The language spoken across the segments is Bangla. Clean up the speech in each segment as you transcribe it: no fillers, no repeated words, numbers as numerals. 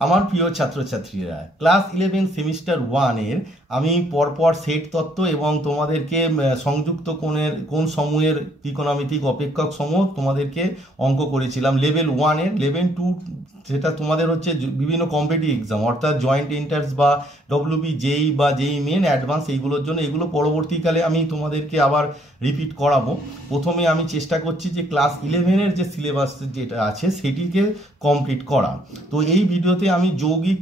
আমার প্রিয় ছাত্রছাত্রীরা, ক্লাস 11 সেমিস্টার 1-এর আমি পরপর সেট তত্ত্ব এবং তোমাদেরকে সংযুক্ত কোণ সমূহের ত্রিকোণমিতিক অপেক্ষক সমূহ তোমাদেরকে অঙ্ক করেছিলাম। লেভেল 1-এর, লেভেল 2 সেটা তোমাদের হচ্ছে বিভিন্ন কম্পিটিটিভ এক্সাম, অর্থাৎ জয়েন্ট এন্ট্রান্স বা ডব্লিউবি জেই বা জেই মেন অ্যাডভান্স, এইগুলোর জন্য। এগুলো পরবর্তীকালে আমি তোমাদেরকে আবার রিপিট করাবো। প্রথমে আমি চেষ্টা করছি যে ক্লাস 11-এর যে সিলেবাস যেটা আছে সেটিকে কমপ্লিট করা। তো এই ভিডিওতে আমি যৌগিক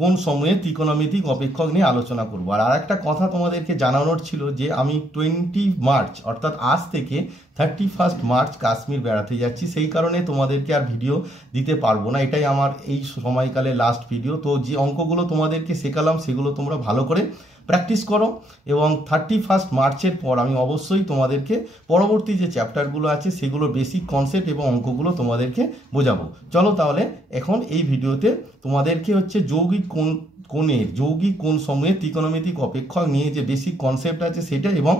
কোণ সমূহে ত্রিকোণমিতিক অপেক্ষক নিয়ে আলোচনা করব। আর একটা কথা তোমাদেরকে জানানোর ছিল যে আমি 20 মার্চ অর্থাৎ আজ থেকে 31 মার্চ কাশ্মীর বেড়াতে যাচ্ছি। সেই কারণে তোমাদেরকে আর ভিডিও দিতে পারবো না, এটাই আমার এই সময়কালে লাস্ট ভিডিও। তো যে অঙ্কগুলো তোমাদেরকে শেখালাম সেগুলো তোমরা ভালো করে প্র্যাকটিস করো, এবং 31 মার্চের পর আমি অবশ্যই তোমাদেরকে পরবর্তী যে চ্যাপ্টারগুলো আছে সেগুলো বেসিক কনসেপ্ট এবং অঙ্কগুলো তোমাদেরকে বোঝাবো। চলো তাহলে এখন এই ভিডিওতে তোমাদেরকে হচ্ছে যৌগিক কোণ সমূহে ত্রিকোণমিতিক অপেক্ষক নিয়ে যে বেসিক কনসেপ্ট আছে সেটা, এবং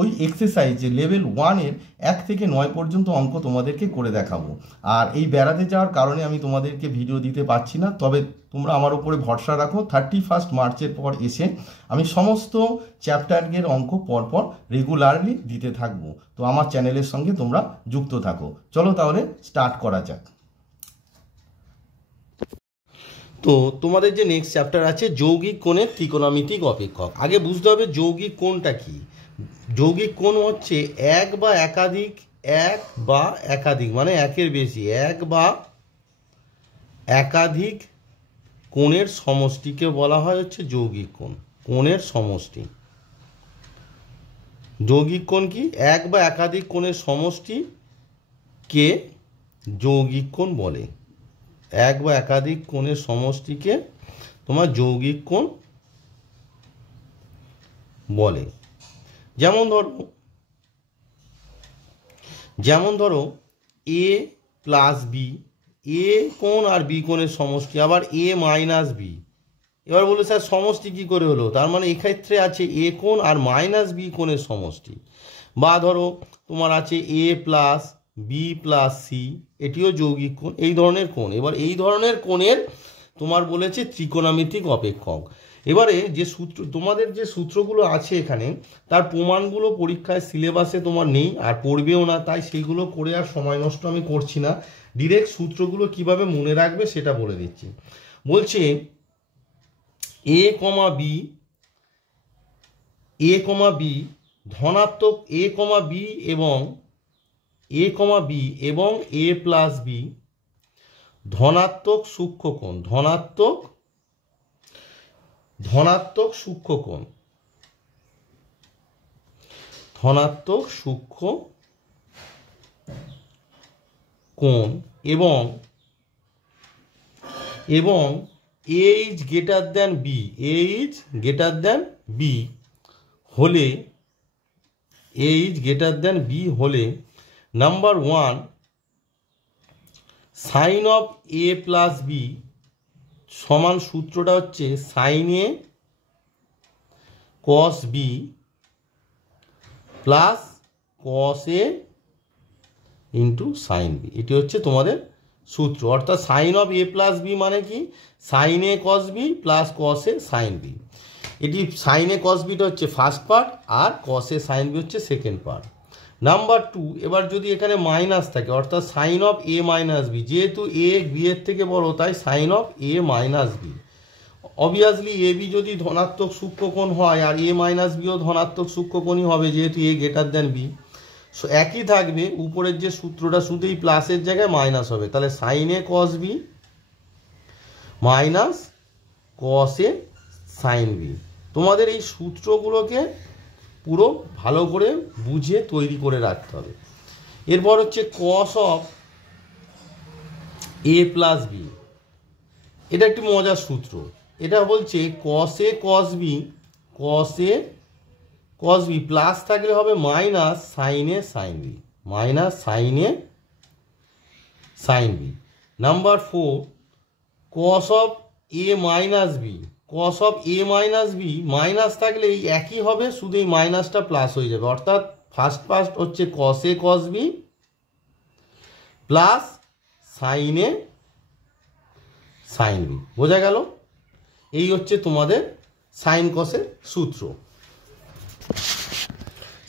ওই এক্সারসাইজে লেভেল 1-এর 1 থেকে 9 পর্যন্ত অঙ্ক তোমাদেরকে করে দেখাবো। আর এই বেড়াতে যাওয়ার কারণে আমি তোমাদেরকে ভিডিও দিতে পারছি না, তবে তোমরা আমার উপরে ভরসা রাখো। 31 মার্চের পর এসে আমি সমস্ত চ্যাপ্টারের অঙ্ক পরপর রেগুলারলি দিতে থাকবো। তো আমার চ্যানেলের সঙ্গে তোমরা যুক্ত থাকো। চলো তাহলে স্টার্ট করা যাক। তো তোমাদের যে নেক্সট চ্যাপ্টার আছে যৌগিক কোণের ত্রিকোণমিতিক অপেক্ষক। আগে বুঝতে হবে যৌগিক কোণটা কি। যৌগিক কোণ হচ্ছে এক বা একাধিক মানে একের বেশি, এক বা একাধিক কোণের সমষ্টিকে বলা হয় হচ্ছে যৌগিক কোণ। কোণের সমষ্টি যৌগিক কোণ কি? এক বা একাধিক কোণের সমষ্টিকে যৌগিক কোণ বলে। এক বা একাধিক কোণের সমষ্টিকে তোমার যৌগিক কোণ বলে। যেমন ধরো এ প্লাস বি, এ কোণ আর বি কোণের সমষ্টি, আবার এ মাইনাস বি। এবার বললো স্যার সমষ্টি কী করে হলো? তার মানে এক্ষেত্রে আছে এ কোণ আর মাইনাস বি কোণের সমষ্টি। বা ধরো তোমার আছে এ প্লাস বি প্লাস সি, এটিও যৌগিক কোণ। এই ধরনের কোণ, এবার এই ধরনের কোণের তোমার বলেছে ত্রিকোণমিতিক অপেক্ষক। এবারে যে সূত্র, তোমাদের যে সূত্রগুলো আছে এখানে, তার প্রমাণগুলো পরীক্ষায় সিলেবাসে তোমার নেই আর পড়বেও না, তাই সেইগুলো করে আর সময় নষ্ট আমি করছি না। ডিরেক্ট সূত্রগুলো কিভাবে মনে রাখবে সেটা বলে দিচ্ছি। বলছে এ কমা বি ধনাত্মক, এ কমা বি এবং এ প্লাস বি ধনাত্মক সূক্ষ্মকোণ, ধনাত্মক সূক্ষ্মকোণ এবং A is greater than B হলে number 1 sine of A plus B সমান, সূত্রটা হচ্ছে sine A cos B plus cos A into sine B. এটি হচ্ছে তোমাদের সূত্র। অর্থাৎ sine of A plus B মানে কি? সাইন এ কস বি প্লাস কস এ সাইন বি। এটি সাইন এ কস বিটা হচ্ছে ফার্স্ট পার্ট আর কস এ সাইন বি হচ্ছে সেকেন্ড পার্ট। নাম্বার 2, এবার যদি এখানে মাইনাস থাকে অর্থাৎ sine of A minus B, যেহেতু এ বি এর থেকে বড় তাই sine of A minus B. Obviously A B যদি ধনাত্মক সূক্ষ্মকোণ হয় আর এ মাইনাস বিও ধনাত্মক সূক্ষ্মকোণই হবে, যেহেতু এ গ্রেটার দ্যান বি। একই থাকবে, উপরের যে সূত্রটা শুধু এই প্লাসের জায়গায় মাইনাস হবে, তাহলে সাইন এ কস বি মাইনাস কস এ সাইন বি। তোমাদের এই সূত্রগুলোকে পুরো ভালো করে বুঝে তৈরি করে রাখতে হবে। এরপর হচ্ছে cos of A plus B. এটা একটি মজার সূত্র। এটা বলছে কস এ কস বি প্লাস থাকলে হবে minus sine A sine B. Number 4 cos of A minus B minus থাকলে এই একই হবে, শুধু এই মাইনাসটা প্লাস হয়ে যাবে। অর্থাৎ ফার্স্ট হচ্ছে cos A cos B plus sine A sine B. বোঝা গেল? এই হচ্ছে তোমাদের সাইন কসের সূত্র।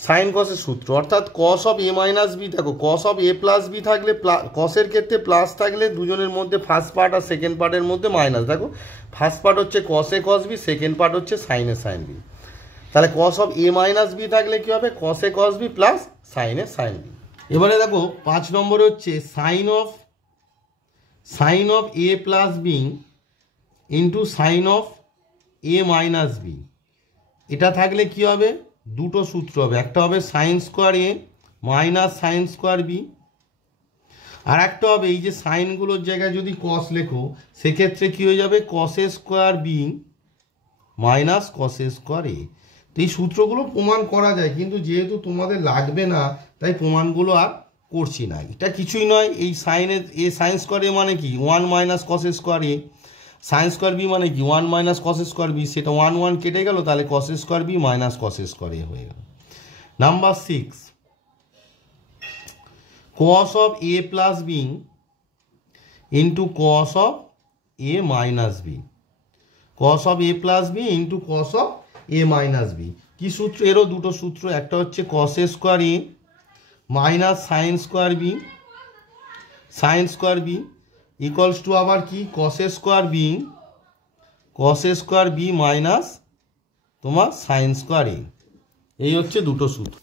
সাইন কসের সূত্র অর্থাৎ cos of A minus B, দেখো cos of A plus B থাকলে কসের ক্ষেত্রে প্লাস থাকলে দুজনের মধ্যে ফার্স্ট পার্ট আর সেকেন্ড পার্টের মধ্যে মাইনাস। দেখো ফার্স্ট পার্ট হচ্ছে cos A cos B, second part হচ্ছে সাইন এ সাইন বি। তাহলে cos of A minus B থাকলে কী হবে? Cos A cos B plus sine A sine B. এবারে দেখো 5 নম্বরে হচ্ছে sine of A plus B into sine of A minus B. এটা থাকলে কি হবে? দুটো সূত্র হবে, একটা হবে sine square A minus sine square B, আর একটা হবে এই যে সাইনগুলোর জায়গায় যদি কস লেখো সেক্ষেত্রে কি হয়ে যাবে? কস A square B minus cos A square এ। তো এই সূত্রগুলো প্রমাণ করা যায়, কিন্তু যেহেতু তোমাদের লাগবে না তাই প্রমাণগুলো আর করছি না। এটা কিছুই নয়, এই সাইনের এ সাইন স্কোয়ার এ মানে কি 1 minus cos A square A, sign square B মানে কি 1 মাইনাস কস স্কোয়ার বি, সেটা 1 1 কেটে গেল, তাহলে cos square B minus cos square A হয়ে গেল। Number 6 cos of A plus B into cos of A minus B. Cos of A plus B into cos of A minus B কি সূত্র? এরও দুটো সূত্র, একটা হচ্ছে cos A square A minus sine square B, sine square B equals to আবার কি cos A square B minus তোমার সাইন স্কোয়ার এ। এই হচ্ছে দুটো সূত্র।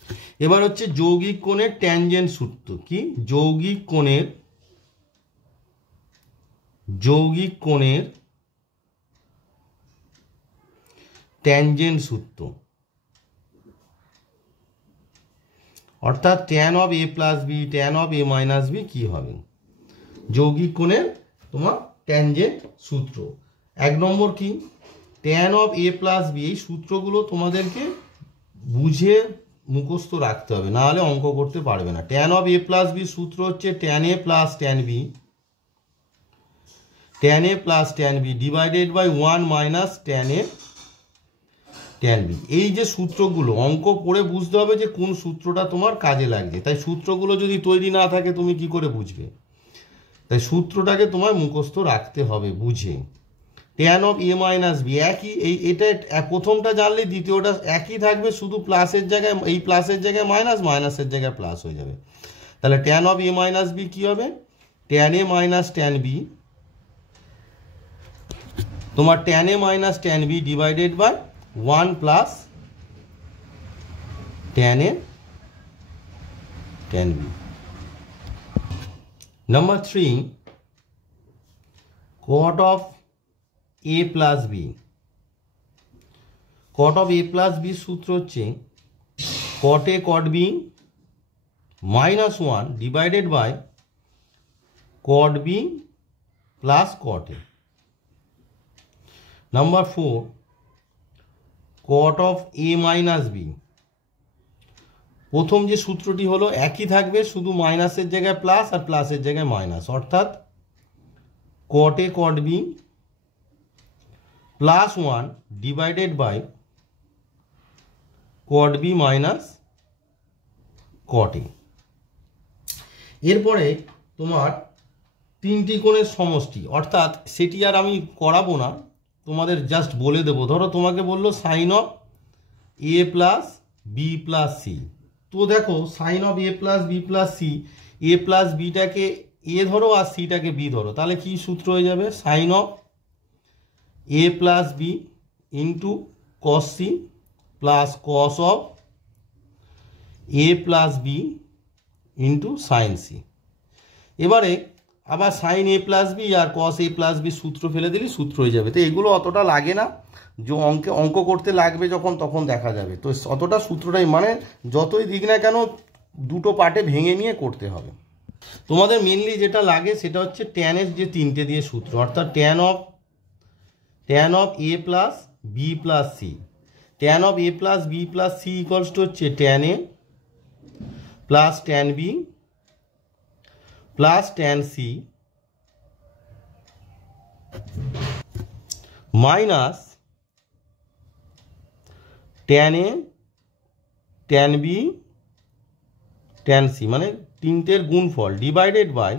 এবার হচ্ছে যৌগিক কোণের ট্যানজেন্ট সূত্র। কি? যৌগিক কোণের ট্যানজেন্ট সূত্র অর্থাৎ tan of A plus B tan of A minus B কি হবে? যৌগিক কোণের তোমার ট্যানজেন্ট সূত্র। 1 নম্বর কি? Tan of A plus B. এই সূত্রগুলো তোমাদেরকে বুঝে মুখস্থ রাখতে হবে, না হলে অঙ্ক করতে পারবে না। Tan of A plus B সূত্র হচ্ছে tan A plus tan B divided by 1 minus tan B. এই যে সূত্রগুলো অঙ্ক পড়ে বুঝতে হবে যে কোন সূত্রটা তোমার কাজে লাগছে। তাই সূত্রগুলো যদি তৈরি না থাকে তুমি কি করে বুঝবে? তাই সূত্রটাকে তোমার মুখস্থ রাখতে হবে বুঝে। Tan of A minus B একই, এটা প্রথমটা জানলে দ্বিতীয়টা একই থাকবে, শুধু প্লাসের জায়গায় এই প্লাসের জায়গায় মাইনাস, মাইনাসের জায়গায় প্লাস হয়ে যাবে। তাহলে tan of A minus B কী হবে? Tan A minus tan B, তোমার tan A minus tan B divided by 1 plus tan B. Number 3 cot of A plus B. Cot of A plus B সূত্র হচ্ছে cot A cot B minus 1 divided by cot B plus cot A. Number 4 cot of A minus B. প্রথম যে সূত্রটি হলো একই থাকবে, শুধু মাইনাসের জায়গায় প্লাস আর প্লাসের জায়গায় মাইনাস, অর্থাৎ cot A cot B plus 1 divided by cot B minus cot A. এরপরে তোমার 3টি কোণের সমষ্টি, অর্থাৎ সেটি আর আমি করাবো না, তোমাদের জাস্ট বলে দেবো। ধরো তোমাকে বললো sine of A plus B plus C. তো দেখো sine of A plus B plus C, A plus বিটাকে এ ধরো আর সিটাকে বি ধরো, তাহলে কি সূত্র হয়ে যাবে? Sine of A plus B into cos C plus cos of A plus B into sine C. এবারে আবার সাইন এ প্লাস বি আর কস এ প্লাস বি সূত্র ফেলে দিলে সূত্র হয়ে যাবে। তো এগুলো অতটা লাগে না, যে অঙ্ক করতে লাগবে যখন তখন দেখা যাবে। তো অতটা সূত্রটাই মানে যতই দিক না কেন দুটো পার্টে ভেঙে নিয়ে করতে হবে। তোমাদের মেনলি যেটা লাগে সেটা হচ্ছে ট্যানের যে 3টে দিয়ে সূত্র, অর্থাৎ tan of A plus B plus C. Tan of A plus B plus C equals to হচ্ছে tan A plus tan B plus tan C minus tan A tan B tan C, মানে 3টের গুণফল divided by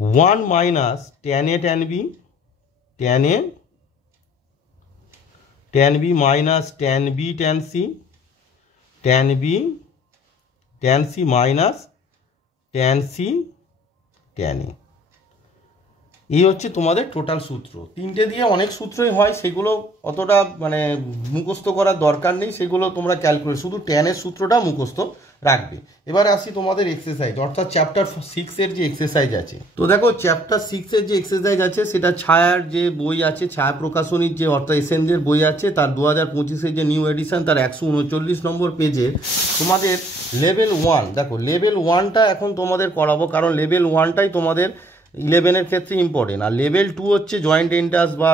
one minus tan A tan B, tan A tan B minus tan B tan C, tan B tan C minus tan C tan A. এই হচ্ছে তোমাদের টোটাল সূত্র। তিনটে দিয়ে অনেক সূত্রই হয়, সেগুলো অতটা মানে মুখস্থ করার দরকার নেই, সেগুলো তোমরা ক্যালকুলেট, শুধু ট্যানের সূত্রটা মুখস্থ রাখবে। এবারে আসি তোমাদের এক্সারসাইজ, অর্থাৎ চ্যাপ্টার 6-এর যে এক্সারসাইজ আছে। তো দেখো চ্যাপ্টার 6-এর যে এক্সারসাইজ আছে সেটা ছায়ার যে বই আছে, ছায়া প্রকাশনীর যে অর্থাৎ এসএনজের বই আছে, তার 2025-এর যে নিউ এডিশন, তার 139 নম্বর পেজে তোমাদের লেভেল 1, দেখো লেভেল 1টা এখন তোমাদের করাবো, কারণ লেভেল 1টাই তোমাদের 11-এর ক্ষেত্রে ইম্পর্টেন্ট। আর লেভেল 2 হচ্ছে জয়েন্ট এন্ট্রান্স বা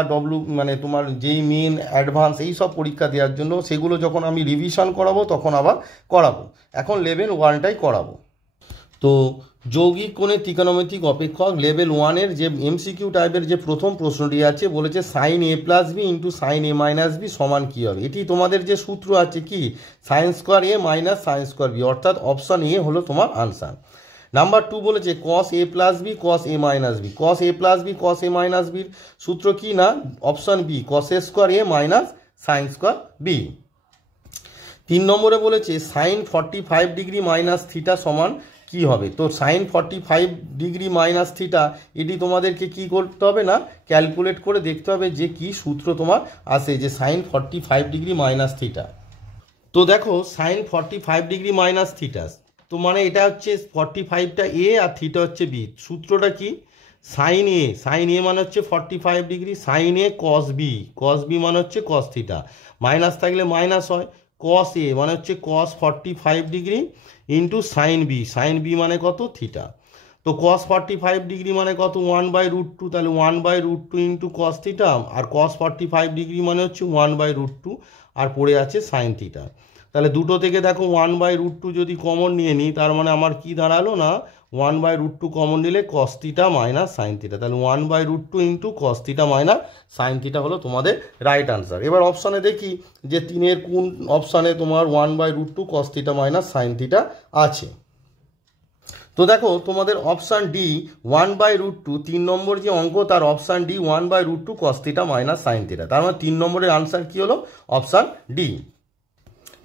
মানে তোমার যেই মেন অ্যাডভান্স এই সব পরীক্ষা দেওয়ার জন্য, সেগুলো যখন আমি রিভিশন করাবো তখন আবার করাবো। এখন লেভেল 1টাই করাবো। তো যৌগিক কোণের ত্রিকোণমিতিক অপেক্ষক লেভেল 1-এর যে এমসিকিউ টাইপের যে প্রথম প্রশ্নটি আছে, বলেছে sign A plus B into sine A minus B সমান কী হবে। এটি তোমাদের যে সূত্র আছে কি, sign square A minus sine square B, অর্থাৎ অপশান এ হলো তোমার আনসার। নাম্বার 2 বলেছে কস A plus B cos A minus B, cos A plus B cos A minus বির সূত্র কি না, option B cos A square A minus sine square B. 3 নম্বরে বলেছে সাইন 45 ডিগ্রি মাইনাস থিটা সমান কি হবে। তো সাইন 45 ডিগ্রি মাইনাস থিটা, এটি তোমাদেরকে কি করতে হবে না, ক্যালকুলেট করে দেখতে হবে যে কি সূত্র তোমার আসে, যে সাইন 45 ডিগ্রি মাইনাস থিটা। তো দেখো সাইন 45 ডিগ্রি মাইনাস থিটা, তো মানে এটা হচ্ছে 45টা এ আর থিটা হচ্ছে বি। সূত্রটা কি, সাইন এ, সাইন এ মানে হচ্ছে 45 ডিগ্রি, সাইন এ কস বি, কস বি মানে হচ্ছে কস থিটা, মাইনাস থাকলে মাইনাস হয়, কস এ মানে হচ্ছে cos 45 degree into sine B, sine B মানে কত থিটা। তো কস 45 ডিগ্রি মানে কত 1/√2, তাহলে 1/√2 ইন্টু কস থিটা, আর কস 45 ডিগ্রি মানে হচ্ছে 1/√2, আর পড়ে আছে সাইন থিটা। তাহলে দুটো থেকে দেখো 1/√2 যদি কমন নিয়ে নিই, তার মানে আমার কি দাঁড়ালো না, 1/√2 কমন নিলে কস থিটা মাইনাস সাইন থিটা, তাহলে 1/√2 into cos theta minus sine theta হলো তোমাদের রাইট আনসার। এবার অপশানে দেখি যে 3-এর কোন অপশানে তোমার 1/√2 কস থিটা মাইনাস সাইন থিটা আছে। তো দেখো তোমাদের অপশান ডি 1/√2, 3 নম্বর যে অঙ্ক তার অপশান ডি 1/√2 কস থিটা মাইনাস সাইন থিটা, তার মানে 3 নম্বরের আনসার কি হলো, অপশান ডি।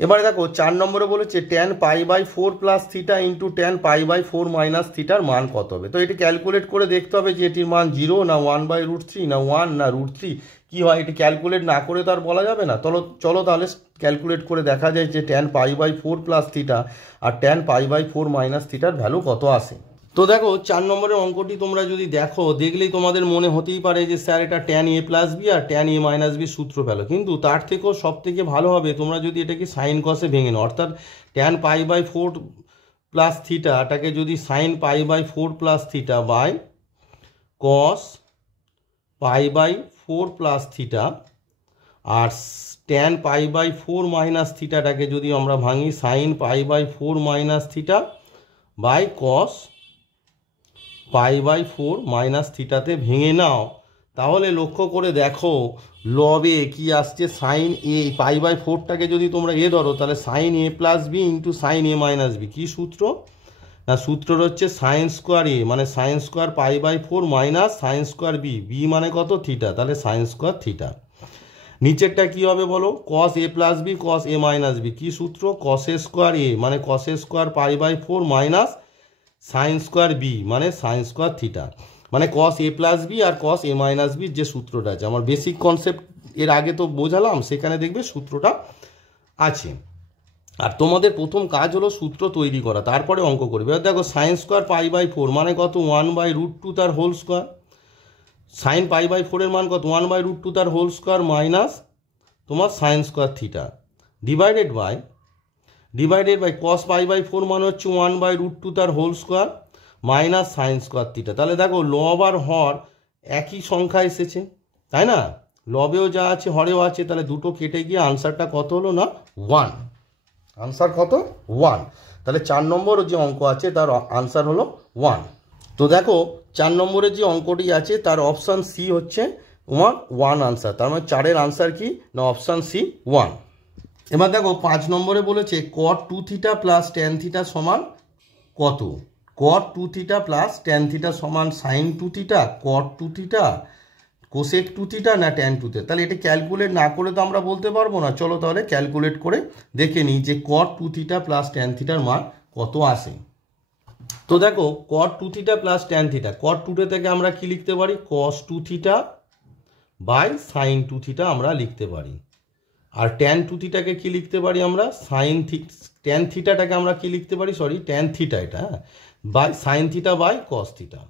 এবারে দেখো 4 নম্বরে বলেছে tan π/4 plus theta into tan π/4 minus থিটার মান কত হবে। তো এটি ক্যালকুলেট করে দেখতে হবে যে এটির মান 0 না 1/√3 না 1 না √3 কি হয়, এটি ক্যালকুলেট না করে তো আর বলা যাবে না। চলো তাহলে ক্যালকুলেট করে দেখা যায় যে tan π/4 প্লাস থিটা আর tan π/4 মাইনাস থিটার ভ্যালু কত আসে। তো দেখো 4 নম্বরের অঙ্কটি তোমরা যদি দেখো, দেখলেই তোমাদের মনে হতেই পারে যে স্যার এটা tan a প্লাস বি আর tan a মাইনাস বি সূত্র ফেলো, কিন্তু তার থেকেও সব থেকে ভালো হবে তোমরা যদি এটাকে সাইন কসে ভেঙে নাও, অর্থাৎ tan π/4 প্লাস থিটাটাকে যদি sine π/4 plus theta by cos π/4 plus theta, আর tan π/4 মাইনাস থিটাটাকে যদি আমরা ভাঙি sine π/4 minus theta by cos π/4 minus থিটাতে ভেঙে নাও, তাহলে লক্ষ্য করে দেখো লবে কি আসছে, সাইন এ π/4টাকে যদি তোমরা এ ধরো, তাহলে sine A plus B into sine A minus B, কী সূত্র না, সূত্রটা হচ্ছে সাইন স্কোয়ার এ মানে sine square π/4 minus sine square B, B মানে কত থিটা, তাহলে সাইন স্কোয়ার থিটা। নিচেরটা কি হবে বলো, cos A plus B cos A minus B, কী সূত্র, কস এ স্কোয়ার এ মানে cos A square π/4 minus sine square B মানে সাইন স্কোয়ার থিটা, মানে কস এ প্লাস বি আর কস এ মাইনাস বির যে সূত্রটা আছে, আমার বেসিক কনসেপ্ট এর আগে তো বোঝালাম, সেখানে দেখবে সূত্রটা আছে। আর তোমাদের প্রথম কাজ হলো সূত্র তৈরি করা, তারপরে অঙ্ক করবে। এবার দেখো সাইন স্কোয়ার π/4 মানে কত 1/√2 তার হোল স্কোয়ার, সাইন π/4 এর মান কত 1/√2 তার হোল স্কোয়ার মাইনাস তোমার sine square theta divided by cos π/4 মানে হচ্ছে 1/√2 তার whole square minus sine square theta. তাহলে দেখো লব আর হর একই সংখ্যা এসেছে, তাই না, লবেও যা আছে হরেও আছে, তাহলে দুটো কেটে গিয়ে আনসারটা কত হলো না 1, আনসার কত 1। তাহলে 4 নম্বর যে অঙ্ক আছে তার আনসার হলো 1। তো দেখো 4 নম্বরের যে অঙ্কটি আছে তার অপশান সি হচ্ছে তোমার 1 আনসার, তার মানে 4-এর আনসার কি না, অপশান সি 1। এবার দেখো 5 নম্বরে বলেছে cot 2 theta plus tan theta সমান কত, cot 2 theta plus tan theta সমান sin 2 theta, cot 2 theta, cosec 2 theta না tan 2 থিটা। তাহলে এটা ক্যালকুলেট না করে তো আমরা বলতে পারবো না। চলো তাহলে ক্যালকুলেট করে দেখে নিই যে cot 2 থিটা প্লাস tan থিটার মান কত আসে। তো দেখো cot 2 theta plus tan theta, cot 2 থেকে আমরা কি লিখতে পারি, cos 2 theta by sin 2 theta আমরা লিখতে পারি। আর tan 2 থিটাকে কি লিখতে পারি আমরা, tan থিটাটাকে আমরা কি লিখতে পারি, tan থিটা এটা by sin theta by cos theta.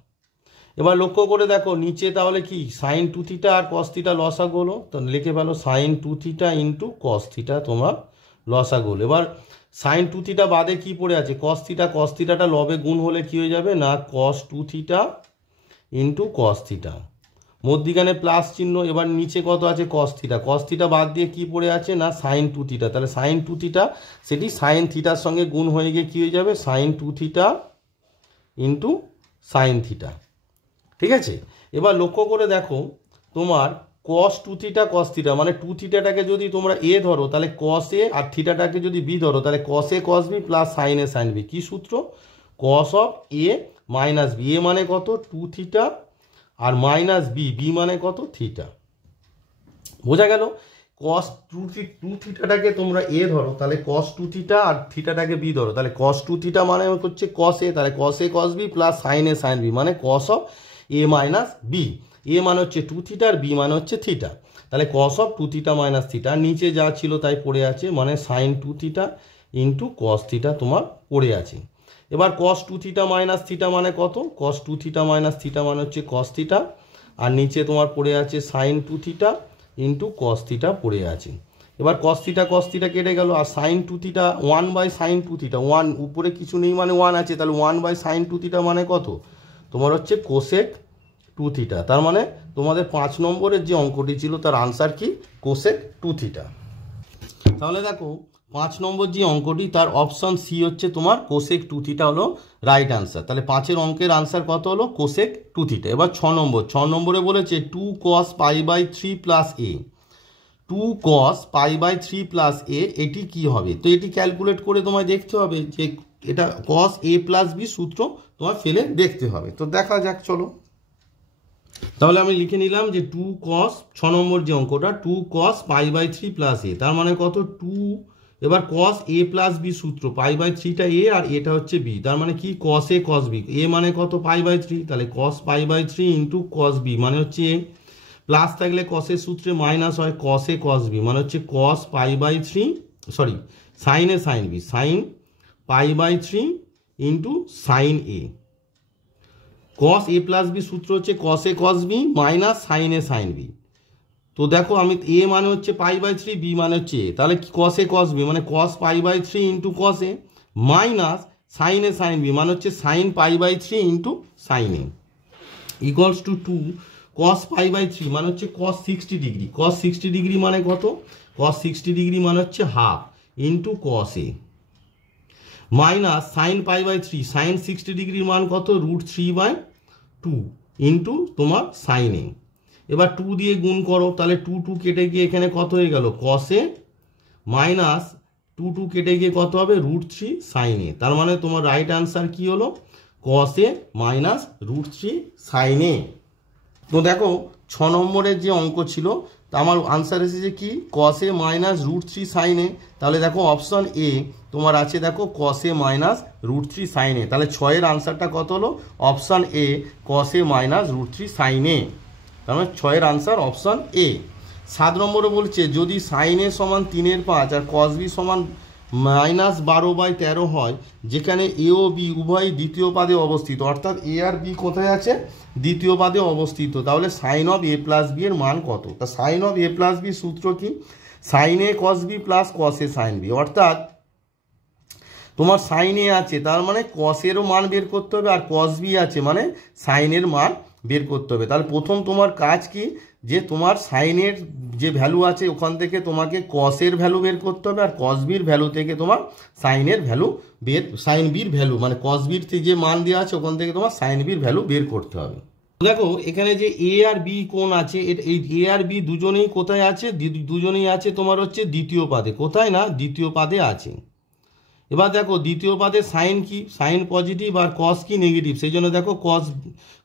এবার লক্ষ্য করে দেখো নিচে তাহলে কি sin 2 থিটা আর cos থিটা লসাগু হলো, তো লিখে ফেলো sin 2 theta into cos theta তোমার লসাগু হলো। এবার sin 2 থিটা বাদে কি পড়ে আছে, cos থিটাটা লবে গুণ হলে কি হয়ে যাবে না cos 2 theta into cos theta, মধ্যিখানে প্লাস চিহ্ন। এবার নিচে কত আছে cos থিটা বাদ দিয়ে কি পড়ে আছে না sin 2 থিটা, তাহলে sin 2 থিটা সেটি sin থিটার সঙ্গে গুণ হয়ে গিয়ে কি হয়ে যাবে sin 2 theta into sin theta, ঠিক আছে। এবার লক্ষ্য করে দেখো তোমার cos 2 থিটা cos থিটা মানে 2 থিটাটাকে যদি তোমরা a ধরো তাহলে cos a আর থিটাটাকে যদি b ধরো তাহলে cos a cos b plus sin a sin b, কি সূত্র, cos অফ a মাইনাস b, a মানে কত 2 থিটা আর মাইনাস বি, বি মানে কত থিটা, বোঝা গেল। cos 2 থিটাটাকে তোমরা এ ধরো তাহলে cos 2 থিটা আর থিটাটাকে বি ধরো তাহলে cos 2 থিটা মানে হচ্ছে cos a, তাহলে cos a cos b plus sin a sin b মানে cos অফ a মাইনাস বি, এ মানে হচ্ছে 2 থিটা আর বি মানে হচ্ছে থিটা, তাহলে cos of 2 theta minus theta, নিচে যা ছিল তাই পড়ে আছে মানে sin 2 theta into cos theta তোমার পড়ে আছে। এবার cos 2 থিটা মাইনাস থিটা মানে কত, cos 2 থিটা মাইনাস থিটা মানে হচ্ছে cos থিটা, আর নিচে তোমার পড়ে আছে sin 2 theta into cos theta পড়ে আছে। এবার cos থিটা কেটে গেল, আর sin 2 theta 1 by sin 2 theta, 1 উপরে কিছু নেই মানে 1 আছে, তাহলে 1 বাই sin 2 থিটা মানে কত তোমার হচ্ছে cosec 2 থিটা। তার মানে তোমাদের 5 নম্বরের যে অঙ্কটি ছিল তার আনসার কি cosec 2 থিটা। তাহলে দেখো 5 নম্বর যে অঙ্কটি তার অপশন সি হচ্ছে তোমার cosec 2 থিটা হলো রাইট আনসার। তাহলে 5-এর অঙ্কের আনসার কত হলো cosec 2 থিটা। এবার 6 নম্বরে বলেছে 2 cos pi by 3 plus A, 2 cos pi by 3 plus A এটি কি হবে, তো এটি ক্যালকুলেট করে তোমায় দেখতে হবে যে এটা cos a প্লাস বি সূত্র তোমার ফেলে দেখতে হবে। তো দেখা যাক চলো, তাহলে আমি লিখে নিলাম যে 2 cos 6 নম্বর যে অঙ্কটা 2 cos পাই বাই 3 প্লাস এ, তার মানে কত 2, এবার cos a প্লাস বি সূত্র পাই বাই 3টা এ আর এটা হচ্ছে বি, তার মানে কি cos a cos b, এ মানে কত পাই বাই 3, তাহলে cos pi by 3 into cos b মানে হচ্ছে এ, প্লাস থাকলে cos এর সূত্রে মাইনাস হয় cos a cos b মানে হচ্ছে cos pi by 3 sin a sin b, sin pi by 3 into sin a, cos a plus B সূত্র হচ্ছে cos a cos b minus sin a sin b। তো দেখো আমি a মানে হচ্ছে পাই বাই 3, b মানে হচ্ছে a, তাহলে cos a cos b মানে cos pi by 3 into cos a minus sin a sin b মানে হচ্ছে sin pi by 3 into sin a equals to 2 cos pi by 3 মানে হচ্ছে cos 60 ডিগ্রি, cos 60 ডিগ্রি মানে কত, cos 60 ডিগ্রি মানে হচ্ছে half into cos a minus sin pi by 3, sin 60 ডিগ্রির মান কত √3/2 ইন্টু তোমার sin a। এবার 2 দিয়ে গুণ করো তাহলে 2 কেটে গিয়ে এখানে কত হয়ে গেল cos a মাইনাস 2 কেটে গিয়ে কত হবে √3 sin a, তার মানে তোমার রাইট আনসার কি হলো cos a minus √3 sin a। তো দেখো 6 নম্বরের যে অঙ্ক ছিল তা আমার আনসার এসেছে কি cos a minus √3 sin a, তাহলে দেখো অপশন এ তোমার আছে দেখো cos a minus √3 sin a, তাহলে 6-এর আনসারটা কত হলো option A cos a minus √3 sin a, তার মানে 6-এর আনসার অপশন এ। 7 নম্বরে বলছে যদি sin a সমান 3/5 আর cos b সমান -12/13 হয়, যেখানে এ ও বি উভয়ই দ্বিতীয় পাদে অবস্থিত, অর্থাৎ এ আর বি কোথায় আছে দ্বিতীয় পাদে অবস্থিত, তাহলে sin of a plus b এর মান কত, তা sin of a plus B সূত্র কি sin a cos b plus cos a sin b, অর্থাৎ তোমার sin a আছে তার মানে cos এরও মান বের করতে হবে, আর cos b আছে মানে sin এর মান বের করতে হবে। তাহলে প্রথম তোমার কাজ কি যে তোমার sin এর যে ভ্যালু আছে ওখান থেকে তোমাকে cos এর ভ্যালু বের করতে হবে, আর cos b এর ভ্যালু থেকে তোমার sin এর ভ্যালু sin b এর ভ্যালু মানে cos b এর যে মান দেওয়া আছে ওখান থেকে তোমার sin b এর ভ্যালু বের করতে হবে। দেখো এখানে যে এ আর বি কোণ আছে, এই এ আর বি দুজনেই কোথায় আছে, দুজনেই আছে তোমার হচ্ছে দ্বিতীয় পাদে, কোথায় না দ্বিতীয় পাদে আছে। এবার দেখো দ্বিতীয় পাদে সাইন কি, সাইন পজিটিভ আর কস কি নেগেটিভ, সেই জন্য দেখো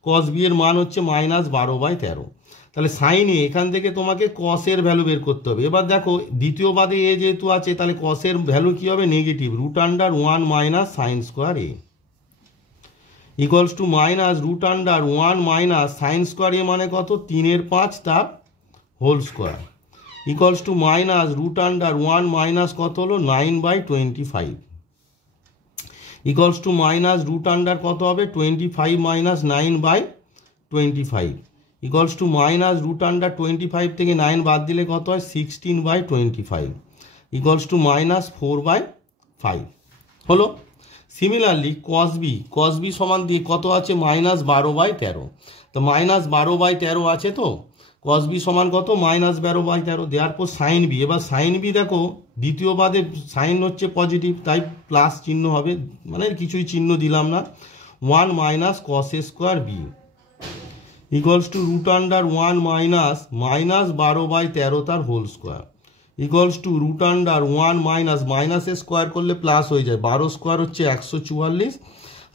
কস বি এর মান হচ্ছে -12/13। তাহলে সাইনে এখান থেকে তোমাকে কসের ভ্যালু বের করতে হবে। এবার দেখো দ্বিতীয় পাদে এ যেহেতু আছে, তাহলে কসের ভ্যালু কি হবে, negative, √1 - sin² a equals two -√1 - sin² a মানে কত, 3/5 তার হোল স্কোয়ার ইকুয়ালস টু -√1 - কত হলো 9/25 ইকুয়ালস টু -√, কত হবে 25 - 9/25 ইকুয়ালস টু -√25 থেকে 9 বাদ দিলে কত হয় 16/25 ইকুয়ালস টু -4/5 হলো। সিমিলারলি কস বি সমান দিয়ে কত আছে -12/13, তো -12/13 আছে, তো কস বি সমান কত -12/13, দেওয়ার পর সাইন বি। এবার সাইন বি দেখো দ্বিতীয় বাদে সাইন হচ্ছে পজিটিভ, তাই প্লাস চিহ্ন হবে, মানে কিছুই চিহ্ন দিলাম না, 1 - cos² b ইকুয়ালস টু √1 -12/13 তার হোল স্কোয়ার ইকুয়ালস টু √1 মাইনাসের স্কোয়ার করলে প্লাস হয়ে যায়, 12² হচ্ছে 144,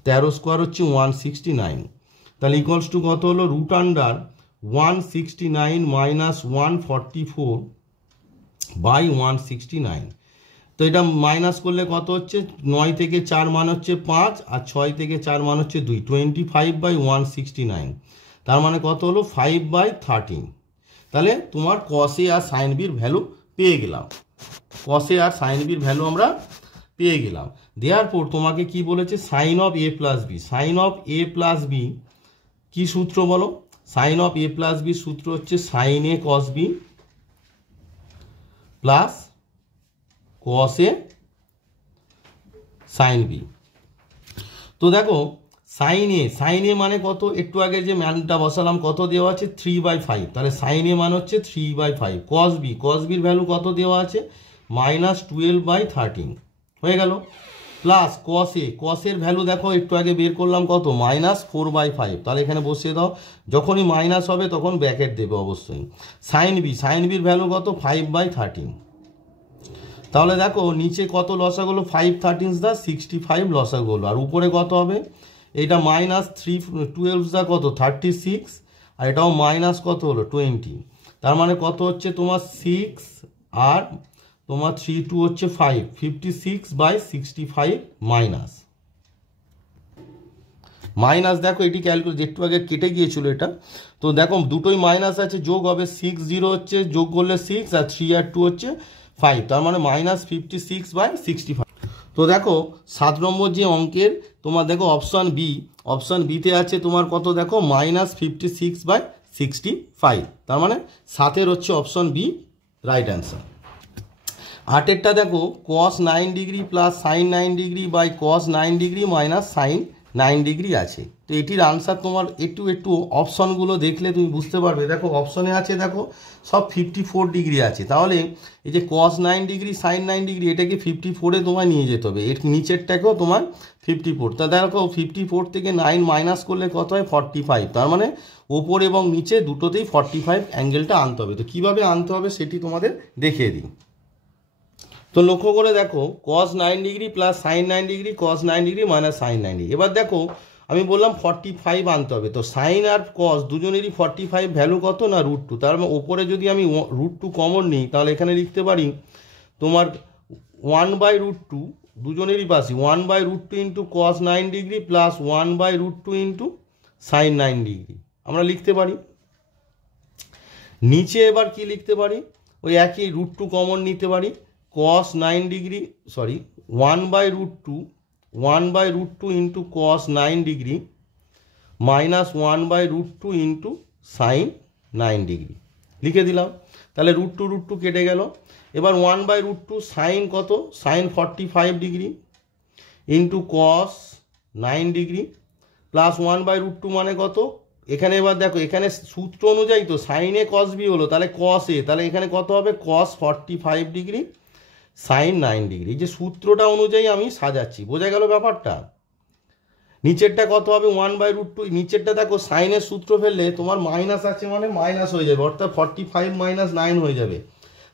13² হচ্ছে 169, তাহলে ইকুয়ালস টু কত হলো √169 - 144/169। তো এটা মাইনাস করলে কত হচ্ছে, 9 থেকে 4 মান হচ্ছে 5 আর 6 থেকে 4 মান হচ্ছে 2, 25/169, তার মানে কত হলো 5/13। তাহলে তোমার কসে আর সাইন বির ভ্যালু পেয়ে গেলাম, কসে আর সাইন বির ভ্যালু আমরা পেয়ে গেলাম। দেওয়ার পর তোমাকে কি বলেছে, sine of a plus b, sine of a plus b কি সূত্র বলো, sine of a plus B সূত্র হচ্ছে সাইন এ কস বি প্লাস কস এ সাইন বি। তো দেখো সাইন এ মানে কত, একটু আগে যে ম্যানটা বসালাম কত দেওয়া আছে 3/5, তাহলে সাইন এ মানে হচ্ছে 3/5, কস বির ভ্যালু কত দেওয়া আছে -12/13 হয়ে গেল, প্লাস কসের ভ্যালু দেখো একটু আগে বের করলাম কত -4/5, তাহলে এখানে বসিয়ে দাও, যখনই মাইনাস হবে তখন ব্র্যাকেট দেবে অবশ্যই। সাইন বির ভ্যালু কত 5/13, তাহলে দেখো নিচে কত লসাগু হলো 5 13 65 লসাগু হলো, আর উপরে কত হবে, এটা -3 12 কত 36, আর এটাও মাইনাস কত হলো 20, তার মানে কত হচ্ছে তোমার 6 আর তোমার 3 2 হচ্ছে 5, 56/65 মাইনাস দেখো এটি ক্যালকুলেট একটু আগে কেটে গিয়েছিল এটা, তো দেখো দুটোই মাইনাস আছে, যোগ হবে 6 0 হচ্ছে যোগ করলে 6 আর 3 আর 2 হচ্ছে 5, তার মানে -56/65। তো দেখো 7 নম্বর যে অঙ্কের তোমার দেখো অপশান বিতে আছে তোমার কত দেখো -56/65, তার মানে 7-এর হচ্ছে অপশান বি রাইট অ্যান্সার। 8-এরটা দেখো cos 9 degree plus sine 9 degree by cos 9 degree minus sine 9 degree আছে। তো এটির আনসার তোমার একটু অপশনগুলো দেখলে তুমি বুঝতে পারবে। দেখো অপশনে আছে দেখো সব 54 ডিগ্রি আছে, তাহলে এই যে cos 9 ডিগ্রি সাইন 9 ডিগ্রি এটাকে 54-এ তোমায় নিয়ে যেতে হবে, এর নিচেরটাকেও তোমার 54। তা দেখো 54 থেকে 9 মাইনাস করলে কত হয় 45, তার মানে ওপর এবং নিচে দুটোতেই 45 অ্যাঙ্গেলটা আনতে হবে। তো কীভাবে আনতে হবে সেটি তোমাদের দেখিয়ে দিই। তো লক্ষ্য করে দেখো cos 9 degree plus sine 9 degree cos 9 degree minus sine 9 degree. এবার দেখো আমি বললাম 45 আনতে হবে, তো সাইন আর cos দুজনেরই 45 ভ্যালু কত না √2, তার মানে ওপরে যদি আমি √2 কমন নিই তাহলে এখানে লিখতে পারি তোমার 1/√2, দুজনেরই পাশে 1/√2 into cos 9 degree plus 1/√2 into sign 9 degree আমরা লিখতে পারি। নিচে এবার কি লিখতে পারি, ওই একই √2 কমন নিতে পারি, cos 9 degree 1/√2 into cos 9 degree minus 1/√2 into sign 9 degree লিখে দিলাম। তাহলে √2 কেটে গেল। এবার 1/√2 সাইন কত, sine 45 degree into cos 9 degree plus 1/√2 মানে কত, এখানে এবার দেখো এখানে সূত্র অনুযায়ী তো সাইনে cos বি হলো, তাহলে cos এ, তাহলে এখানে কত হবে cos 45 ডিগ্রি সাইন 9 ডিগ্রি, যে সূত্রটা অনুযায়ী আমি সাজাচ্ছি, বোঝা গেল ব্যাপারটা। নিচেরটা কত হবে 1/√2, নিচেরটা দেখো সাইনের সূত্র ফেললে তোমার মাইনাস আছে মানে মাইনাস হয়ে যাবে, অর্থাৎ 45 - 9 হয়ে যাবে।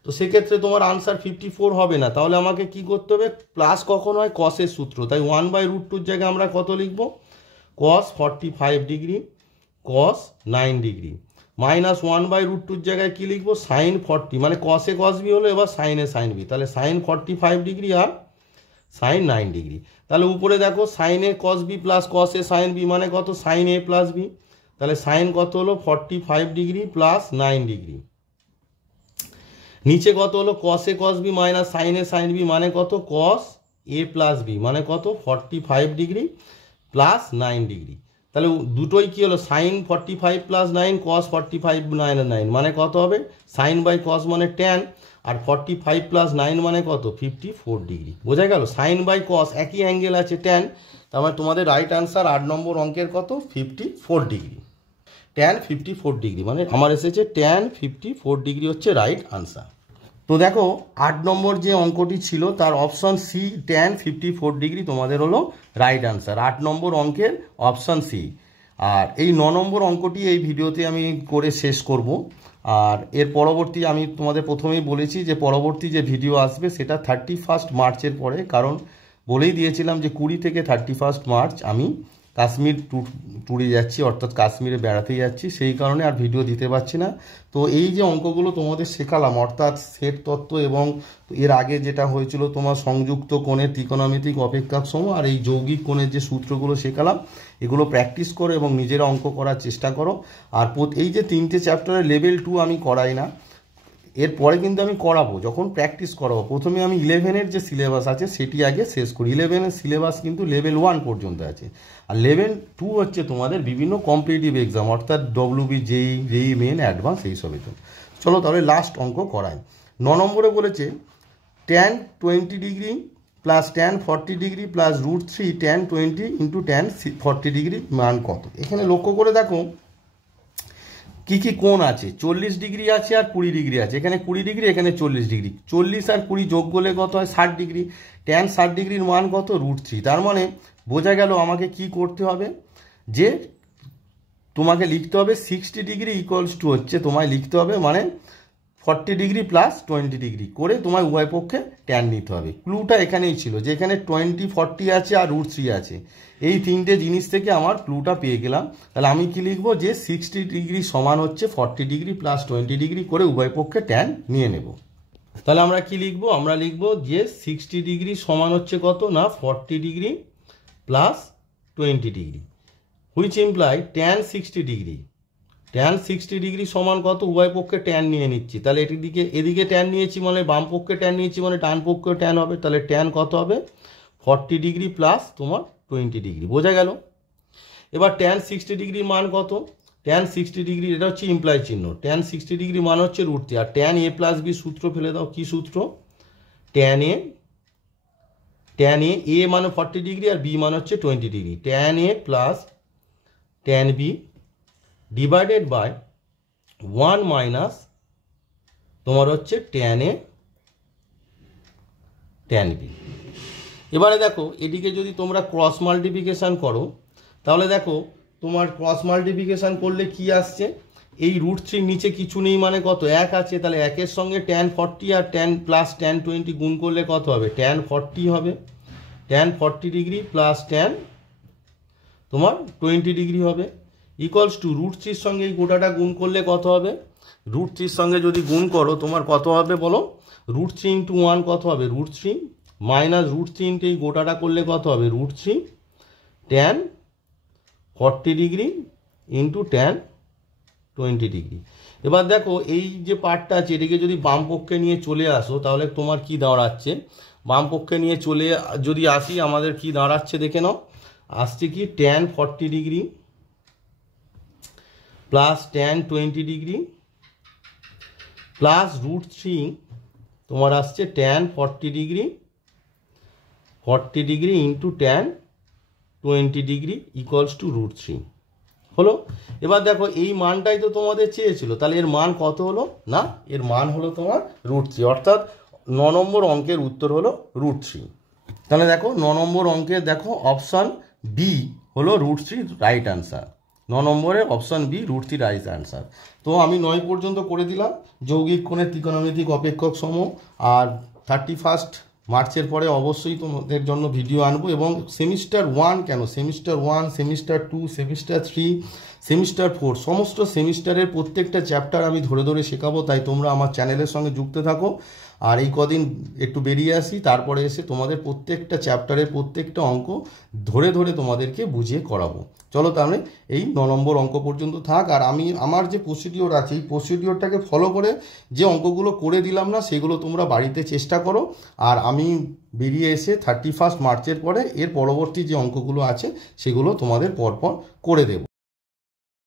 তো তো সেক্ষেত্রে তোমার আনসার 54 হবে না। তাহলে আমাকে কি করতে হবে, প্লাস কখন হয়, কসের সূত্র, তাই 1/√2 জায়গায় আমরা কত লিখব, cos 45 degree cos 9 degree, minus 1/√2 জায়গায় কি লিখবো, সাইন 40, মানে কসে কস বি হলো, এবার সাইনে সাইন বি, তাহলে সাইন 45 ডিগ্রি আর সাইন 9 ডিগ্রি। তাহলে উপরে দেখো সাইনে কস বি প্লাস কসে সাইন বি মানে কত, সাইন এ প্লাস বি, তাহলে সাইন কত হলো 45 ডিগ্রি প্লাস 9 ডিগ্রি, নিচে কত হলো কসে কস বি মাইনাস সাইনে সাইন বি মানে কত, কস এ প্লাস বি মানে কত 45 ডিগ্রি প্লাস 9 ডিগ্রি। তাহলে দুটোই কি হলো, সাইন 45 প্লাস 9 কস 45 9 মানে কত হবে, সাইন বাই কস মানে ট্যান, আর 45 প্লাস 9 মানে কত 54 ডিগ্রি। বোঝা গেল, সাইন বাই কস একই অ্যাঙ্গেল আছে ট্যান, তার মানে তোমাদের রাইট আনসার 8 নম্বর অঙ্কের কত 54 ডিগ্রি, ট্যান 54 ডিগ্রি, মানে আমার এসেছে ট্যান 54 ডিগ্রি হচ্ছে রাইট আনসার। তো দেখো 8 নম্বর যে অঙ্কটি ছিল তার অপশন সি ট্যান 54 ডিগ্রি তোমাদের হলো রাইট আনসার, 8 নম্বর অঙ্কের অপশন সি। আর এই 9 নম্বর অঙ্কটি এই ভিডিওতে আমি করে শেষ করব। আর এর পরবর্তী আমি তোমাদের প্রথমেই বলেছি যে পরবর্তী যে ভিডিও আসবে সেটা 31 মার্চের পরে, কারণ বলেই দিয়েছিলাম যে 20 থেকে 31 মার্চ আমি কাশ্মীর ট্যুরে যাচ্ছি, অর্থাৎ কাশ্মীরে বেড়াতে যাচ্ছি, সেই কারণে আর ভিডিও দিতে পারছি না। তো এই যে অঙ্কগুলো তোমাদের শেখালাম, অর্থাৎ সেট তত্ত্ব এবং এর আগে যেটা হয়েছিল তোমার সংযুক্ত কোণের ত্রিকোণমিতিক অপেক্ষক সমূহ, আর এই যৌগিক কোণের যে সূত্রগুলো শেখালাম, এগুলো প্র্যাকটিস করো এবং নিজেরা অঙ্ক করার চেষ্টা করো। আর এই যে 3টে চ্যাপ্টারের লেভেল 2 আমি করাই না, এরপরে কিন্তু আমি করাবো যখন প্র্যাকটিস করাবো। প্রথমে আমি 11-এর যে সিলেবাস আছে সেটি আগে শেষ করি। 11-এর সিলেবাস কিন্তু লেভেল 1 পর্যন্ত আছে, আর লেভেল 2 হচ্ছে তোমাদের বিভিন্ন কম্পিটিটিভ এক্সাম, অর্থাৎ ডব্লিউবি, জেই মেন, অ্যাডভান্স, এইসবের জন্য। চলো তাহলে লাস্ট অঙ্ক করাই। 9 নম্বরে বলেছে tan 20 degree plus tan 40 degree plus √3 tan 20 into tan 40 degree মান কত। এখানে লক্ষ্য করে দেখো কি কি কোণ আছে, 40 ডিগ্রি আছে আর 20 ডিগ্রি আছে, এখানে 20 ডিগ্রি এখানে 40 ডিগ্রি, 40 আর 20 যোগ করলে কত হয় 60 ডিগ্রি, ট্যান 60 ডিগ্রির মান কত √3। তার মানে বোঝা গেল আমাকে কি করতে হবে, যে তোমাকে লিখতে হবে 60 ডিগ্রি ইকুয়ালস টু হচ্ছে তোমায় লিখতে হবে মানে 40 ডিগ্রি প্লাস 20 ডিগ্রি করে তোমায় উভয় পক্ষে ট্যান নিতে হবে। ক্লুটা এখানেই ছিল যে এখানে 20, 40 আছে আর √3 আছে, এই 3টে জিনিস থেকে আমার ক্লুটা পেয়ে গেলাম। তাহলে আমি কি লিখবো, যে 60 ডিগ্রি সমান হচ্ছে 40 ডিগ্রি প্লাস 20 ডিগ্রি করে উভয় পক্ষে ট্যান নিয়ে নেব। তাহলে আমরা কি লিখবো, আমরা লিখবো যে 60 ডিগ্রি সমান হচ্ছে কত না 40 degree plus 20 degree, which imply tan 60 degree, tan 60 degree সমান কত, উভয় পক্ষে ট্যান নিয়ে নিচ্ছি, তাহলে এদিকে ট্যান নিয়েছি মানে বাম পক্ষে ট্যান নিয়েছি মানে ডান পক্ষে ট্যান হবে, তাহলে ট্যান কত হবে 40 ডিগ্রি প্লাস তোমার 20 ডিগ্রি। বোঝা গেল। এবার ট্যান 60 ডিগ্রির মান কত, ট্যান 60 ডিগ্রি, এটা হচ্ছে ইমপ্লাই চিহ্ন, ট্যান 60 ডিগ্রি মান হচ্ছে √3, আর ট্যান এ প্লাস বি সূত্র ফেলে দাও, কি সূত্র, ট্যান এ মানে 40 ডিগ্রি আর বি মানে হচ্ছে 20 degree, tan A plus tan B divided by 1 minus তোমার হচ্ছে ট্যান এ ট্যান বি। এবারে দেখো এদিকে যদি তোমরা ক্রস মাল্টিপ্লিকেশান করো, তাহলে দেখো তোমার ক্রস মাল্টিপ্লিকেশান করলে কি আসছে, এই √3 নিচে কিছু নেই মানে কত 1 আছে, তাহলে 1-এর সঙ্গে ট্যান 40 আর ট্যান প্লাস ট্যান 20 গুণ করলে কত হবে, ট্যান 40 হবে, ট্যান 40 ডিগ্রি প্লাস ট্যান তোমার 20 ডিগ্রি হবে, ইকুয়ালস টু √3-র সঙ্গে এই গোটাটা গুণ করলে কত হবে, √3-র সঙ্গে যদি গুণ করো তোমার কত হবে বলো, √3 ইন্টু 1 কত হবে √3 মাইনাস √3 ইন্টু এই গোটাটা করলে কত হবে √3 tan 40 degree into tan 20 degree. এবার দেখো এই যে পার্টটা আছে এটিকে যদি বাম পক্ষে নিয়ে চলে আসো তাহলে তোমার কি দাঁড়াচ্ছে, বাম পক্ষে নিয়ে চলে যদি আসি আমাদের কি দাঁড়াচ্ছে দেখে নাও, আসছে কি tan 40 degree plus tan 20 degree plus √3 তোমার আসছে tan 40 degree into tan 20 degree equals to √3 হলো। এবার দেখো এই মানটাই তো তোমাদের চেয়েছিল, তাহলে এর মান কত হলো না, এর মান হলো তোমার √3, অর্থাৎ 9 নম্বর অঙ্কের উত্তর হলো √3। তাহলে দেখো 9 নম্বর অঙ্কের দেখো অপশান বি হলো √3 রাইট আনসার। নম্বরের option b root 3 right answer. তো আমি 9 পর্যন্ত করে দিলাম যৌগিক কোণের ত্রিকোণমিতিক অপেক্ষক সমূহ। আর 31 মার্চের পরে অবশ্যই তোমাদের জন্য ভিডিও আনবো। এবং সেমিস্টার 1 কেন, সেমিস্টার 1, সেমিস্টার 2, সেমিস্টার 3, সেমিস্টার 4 সমস্ত সেমিস্টারের প্রত্যেকটা চ্যাপ্টার আমি ধরে ধরে শেখাবো। তাই তোমরা আমার চ্যানেলের সঙ্গে যুক্ত থাকো। আর এই কদিন একটু বেরিয়ে আসি, তারপরে এসে তোমাদের প্রত্যেকটা চ্যাপ্টারের প্রত্যেকটা অঙ্ক ধরে ধরে তোমাদেরকে বুঝিয়ে করাবো। চলো তাহলে এই 9 নম্বর অঙ্ক পর্যন্ত থাক। আর আমি আমার যে প্রসিডিওর আছে এই প্রসিডিওরটাকে ফলো করে যে অঙ্কগুলো করে দিলাম না সেগুলো তোমরা বাড়িতে চেষ্টা করো। আর আমি বেরিয়ে এসে 31 মার্চের পরে এর পরবর্তী যে অঙ্কগুলো আছে সেগুলো তোমাদের পরপর করে দেবো।